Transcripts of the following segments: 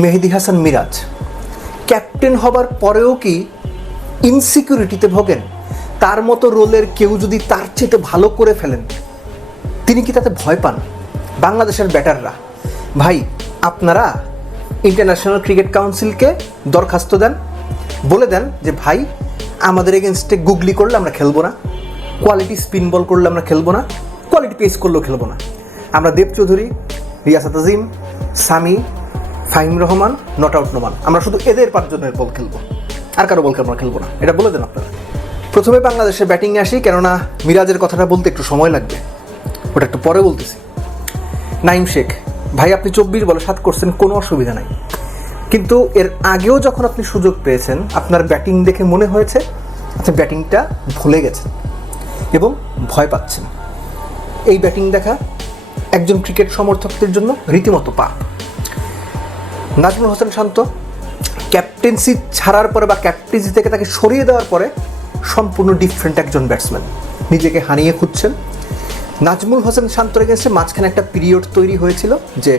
মেহেদী Hasan Miraj captain হবার পরেও কি ইনসিকিউরিটিতে ভোগেন? তার মতো রোলের কেউ যদি তার চেয়ে ভালো করে ফেলেন, তিনি কি তাতে ভয় পান? বাংলাদেশের ব্যাটাররা, ভাই আপনারা ইন্টারন্যাশনাল ক্রিকেট কাউন্সিলকে দরখাস্ত দেন, বলে দেন যে ভাই আমাদের এগেনস্টে গুগলি করলে আমরা খেলবো না, কোয়ালিটি স্পিন বল করলে আমরা খেলবো না, কোয়ালিটি পেস করলেও খেলবো না। আমরা দেব চৌধুরী, রিয়াসাত আজিম, সামি, ফাহিম রহমান, নট আউট নোমান, আমরা শুধু এদের 5 জনের বল খেলবো, আর কারো বলকে আমরা খেলবো না। এটা বলে দেন আপনারা। প্রথমে বাংলাদেশের ব্যাটিংয়ে আসি, কেননা মিরাজের কথাটা বলতে একটু সময় লাগবে, ওটা একটু পরে বলতেছি। নাইম শেখ, ভাই আপনি 24 বলে 7 করছেন, কোনো অসুবিধা নাই, কিন্তু এর আগেও যখন আপনি সুযোগ পেয়েছেন আপনার ব্যাটিং দেখে মনে হয়েছে আপনি ব্যাটিংটা ভুলে গেছেন এবং ভয় পাচ্ছেন। এই ব্যাটিং দেখা একজন ক্রিকেট সমর্থকদের জন্য রীতিমতো পাপ। নাজমুল হোসেন শান্ত ক্যাপ্টেন্সি ছাড়ার পরে বা ক্যাপ্টেন্সি থেকে তাকে সরিয়ে দেওয়ার পরে সম্পূর্ণ ডিফারেন্ট একজন ব্যাটসম্যান, নিজেকে হারিয়ে খুঁজছেন। নাজমুল হোসেন শান্তর এগেন্সে মাঝখানে একটা পিরিয়ড তৈরি হয়েছিল যে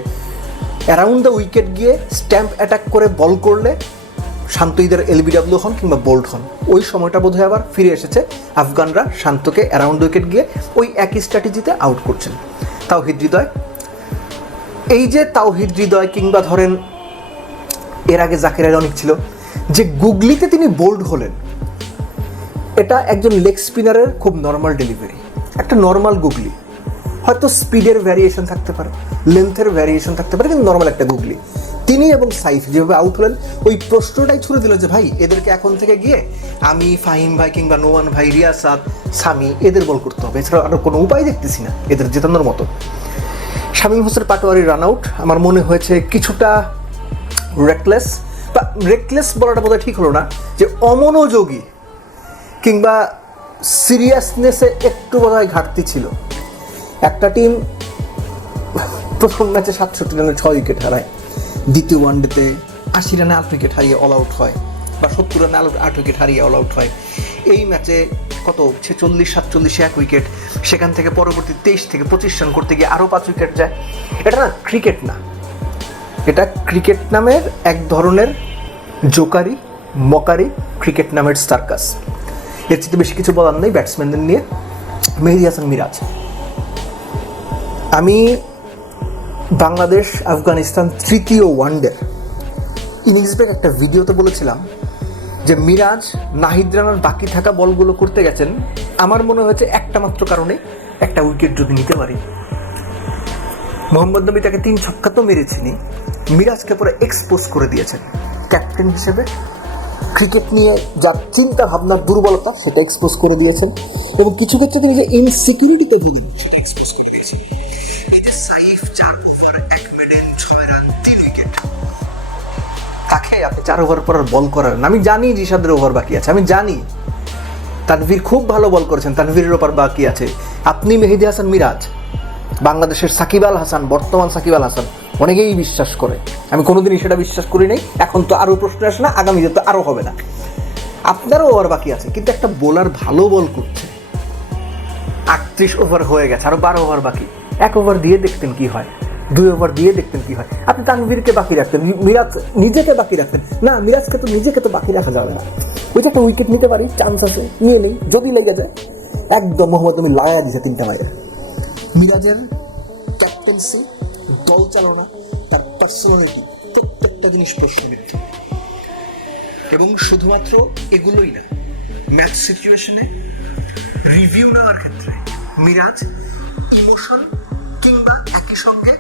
অ্যারাউন্ড দ্য উইকেট গিয়ে স্ট্যাম্প অ্যাটাক করে বল করলে শান্ত ইদার এলবিডব্লিউ হন কিংবা বোল্ড হন। ওই সময়টা বোধহয় আবার ফিরে এসেছে, আফগানরা শান্তকে অ্যারাউন্ড উইকেট গিয়ে ওই একই স্ট্র্যাটেজিতে আউট করছেন। তাওহিদ হৃদয়, এই যে তাওহিদ হৃদয় কিংবা ধরেন এর আগে জাকির আলী অনেক ছিল, যে গুগলিতে তিনি বোল্ড হলেন, এটা একজন লেগ স্পিনারের খুব নর্মাল ডেলিভারি, একটা নর্মাল গুগলি। হয়তো স্পিডের ভ্যারিয়েশন থাকতে পারে, লেন্থের ভ্যারিয়েশন থাকতে পারে, কিন্তু নর্মাল একটা গুগলি। তিনি এবং সাইফ যেভাবে আউট হলেন, ওই প্রশ্নটাই ছুড়ে দিল যে ভাই এদেরকে এখন থেকে গিয়ে আমি, ফাহিম ভাই কিংবা নোমান ভাই, রিয়াসাত, সামি, এদের বল করতে হবে, এছাড়া আর কোনো উপায় দেখতেছি না এদের জেতানোর মতো। শামীম হোসেন পাটোয়ারির রান আউট আমার মনে হয়েছে কিছুটা রেকলেস, বা রেকলেস বলাটা বোধহয় ঠিক হলো না, যে অমনোযোগী কিংবা সিরিয়াসনেসে একটু বোধহয় ঘাটতি ছিল। একটা টিম প্রথম ম্যাচে 67 রানে 6 উইকেট হারায়, দ্বিতীয় ওয়ানডেতে 80 রানে 8 উইকেট হারিয়ে অল আউট হয়, বা 70 রানে 8 উইকেট হারিয়ে অল আউট হয়। এই ম্যাচে কত 46-47 1 উইকেট, সেখান থেকে পরবর্তী 23 থেকে 25 রান করতে গিয়ে আরও 5 উইকেট যায়। এটা না ক্রিকেট না, এটা ক্রিকেট নামের এক ধরনের জোকারি মকারি, ক্রিকেট নামের সার্কাস। এর চেয়ে বেশি কিছু বলার নেই ব্যাটসম্যানদের নিয়ে। মেহেদী হাসান মিরাজ, আমি বাংলাদেশ আফগানিস্তান তৃতীয় ওয়ানডের ইনিংস ব্রেক একটা ভিডিওতে বলেছিলাম যে মিরাজ নাহিদ রানার বাকি থাকা বলগুলো করতে গেছেন, আমার মনে হয়েছে একটা মাত্র কারণে, একটা উইকেট যদি নিতে পারি। মোহাম্মদ নবী তাকে 3 ছক্কা তো মেরেছিনি, মিরাজকে পুরো এক্সপোজ করে দিয়েছেন ক্যাপ্টেন হিসেবে। ক্রিকেট নিয়ে যার চিন্তা ভাবনার দুর্বলতা সেটা এক্সপোজ করে দিয়েছেন, এবং কিছু ক্ষেত্রে তিনি যে ইনসিকিউরিটিতে ভুগেন সেটা এক্সপোজ করে দিয়েছেন। এই যে Saif 4 over 1 middle 6 run 3 wicket, তাকে আপনি 4 ওভার পর বল করার, আমি জানি রিশাদের ওভার বাকি আছে, আমি জানি তানভীর খুব ভালো বল করেছেন, তানভীরের ওভার বাকি আছে। আপনি মেহেদী হাসান মিরাজ, বাংলাদেশের সাকিব আল হাসান, বর্তমান সাকিব আল হাসান, অনেকেই বিশ্বাস করে, আমি কোনোদিনই সেটা বিশ্বাস করি নাই। এখন তো আরও প্রশ্ন আসে না, আগামীতে তো আরও হবে না। আপনারও ওভার বাকি আছে, কিন্তু একটা বোলার ভালো বল করছে, 38 ওভার হয়ে গেছে, আরও 12 ওভার বাকি। 1 ওভার দিয়ে দেখতেন কি হয়, 2 ওভার দিয়ে দেখতেন কি হয়। আপনি তানভীরকে বাকি রাখতেন, মিরাজ নিজেকে বাকি রাখতেন না, মিরাজকে তো নিজেকে তো বাকি রাখা যাবে না। ওই যে একটা উইকেট নিতে পারি, চান্স আছে, নিয়ে নেই, যদি লেগে যায় একদম মোহাম্মদ তুমি লাগাইয়া দিছে 3টা মাইরে। মিরাজের ক্যাপ্টেন্সি, দল চালনা, তার পার্সোনালিটি, প্রত্যেকটা জিনিস প্রশ্নবিদ্ধ। এবং শুধুমাত্র এগুলোই না, ম্যাচ সিচুয়েশনে রিভিউ নেওয়ার ক্ষেত্রে মিরাজ ইমোশন কিংবা একই সঙ্গে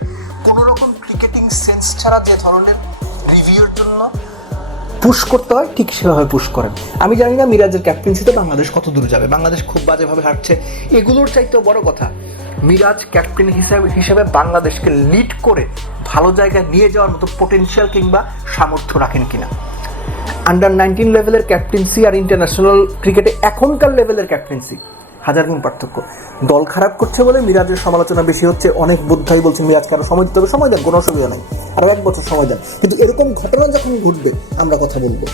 কোনো রকম ক্রিকেটিং সেন্স ছাড়া যে ধরনের রিভিউর জন্য পুশ করতে হয় ঠিক সেভাবে পুশ করেন। আমি জানি না মিরাজের ক্যাপ্টেন্সিতে বাংলাদেশ কত দূর যাবে, বাংলাদেশ খুব বাজেভাবে হারছে, এগুলোর চাইতেও বড় কথা মিরাজ ক্যাপ্টেন হিসেবে বাংলাদেশকে লিড করে ভালো জায়গায় নিয়ে যাওয়ার মতো পোটেনশিয়াল কিংবা সামর্থ্য রাখেন কিনা। আন্ডার-19 লেভেলের ক্যাপ্টেন্সি আর ইন্টারন্যাশনাল ক্রিকেটে এখনকার লেভেলের ক্যাপ্টেন্সি 1000 গুণ পার্থক্য। দল খারাপ করছে বলে মিরাজের সমালোচনা বেশি হচ্ছে, অনেক বোদ্ধাই বলছে মিরাজকে আরও সময় দিতে হবে। সময় দেন, কোনো অসুবিধা নেই, আরও 1 বছর সময় দেন, কিন্তু এরকম ঘটনা যখন ঘটবে আমরা কথা বলবো।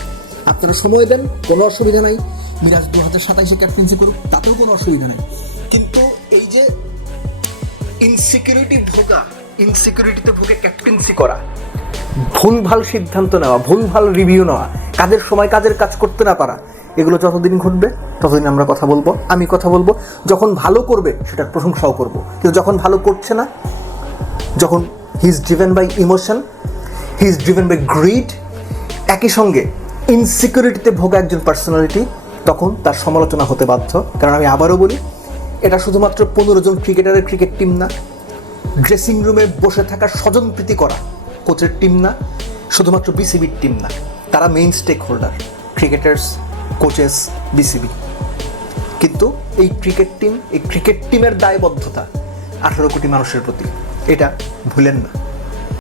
আপনারা সময় দেন, কোনো অসুবিধা নাই। মিরাজ 2027-এ ক্যাপ্টেন্সি করুক, তাতেও কোনো অসুবিধা নেই। কিন্তু এই যে ইনসিকিউরিটিতে ভোগে ক্যাপ্টেন্সি করা, ভুলভাল সিদ্ধান্ত নেওয়া, ভুলভাল রিভিউ নেওয়া, কাজের সময় কাজের কাজ করতে না পারা, এগুলো যতদিন ঘটবে ততদিন আমরা কথা বলবো, আমি কথা বলবো। যখন ভালো করবে সেটার প্রশংসাও করব, কিন্তু যখন ভালো করছে না, যখন he is driven by emotion, he is driven by greed, একই সঙ্গে ইনসিকিউরিটিতে ভোগা একজন পার্সোনালিটি, তখন তার সমালোচনা হতে বাধ্য। কারণ আমি আবারও বলি, এটা শুধুমাত্র 15 জন ক্রিকেটারের ক্রিকেট টিম না, ড্রেসিং রুমে বসে থাকা স্বজনপ্রীতি করা কোচের টিম না, শুধুমাত্র বিসিবির টিম না, তারা main stakeholder, cricketers, coaches, BCB. কিন্তু এই ক্রিকেট টিমের দায়বদ্ধতা 18 কোটি মানুষের প্রতি, এটা ভুলেন না।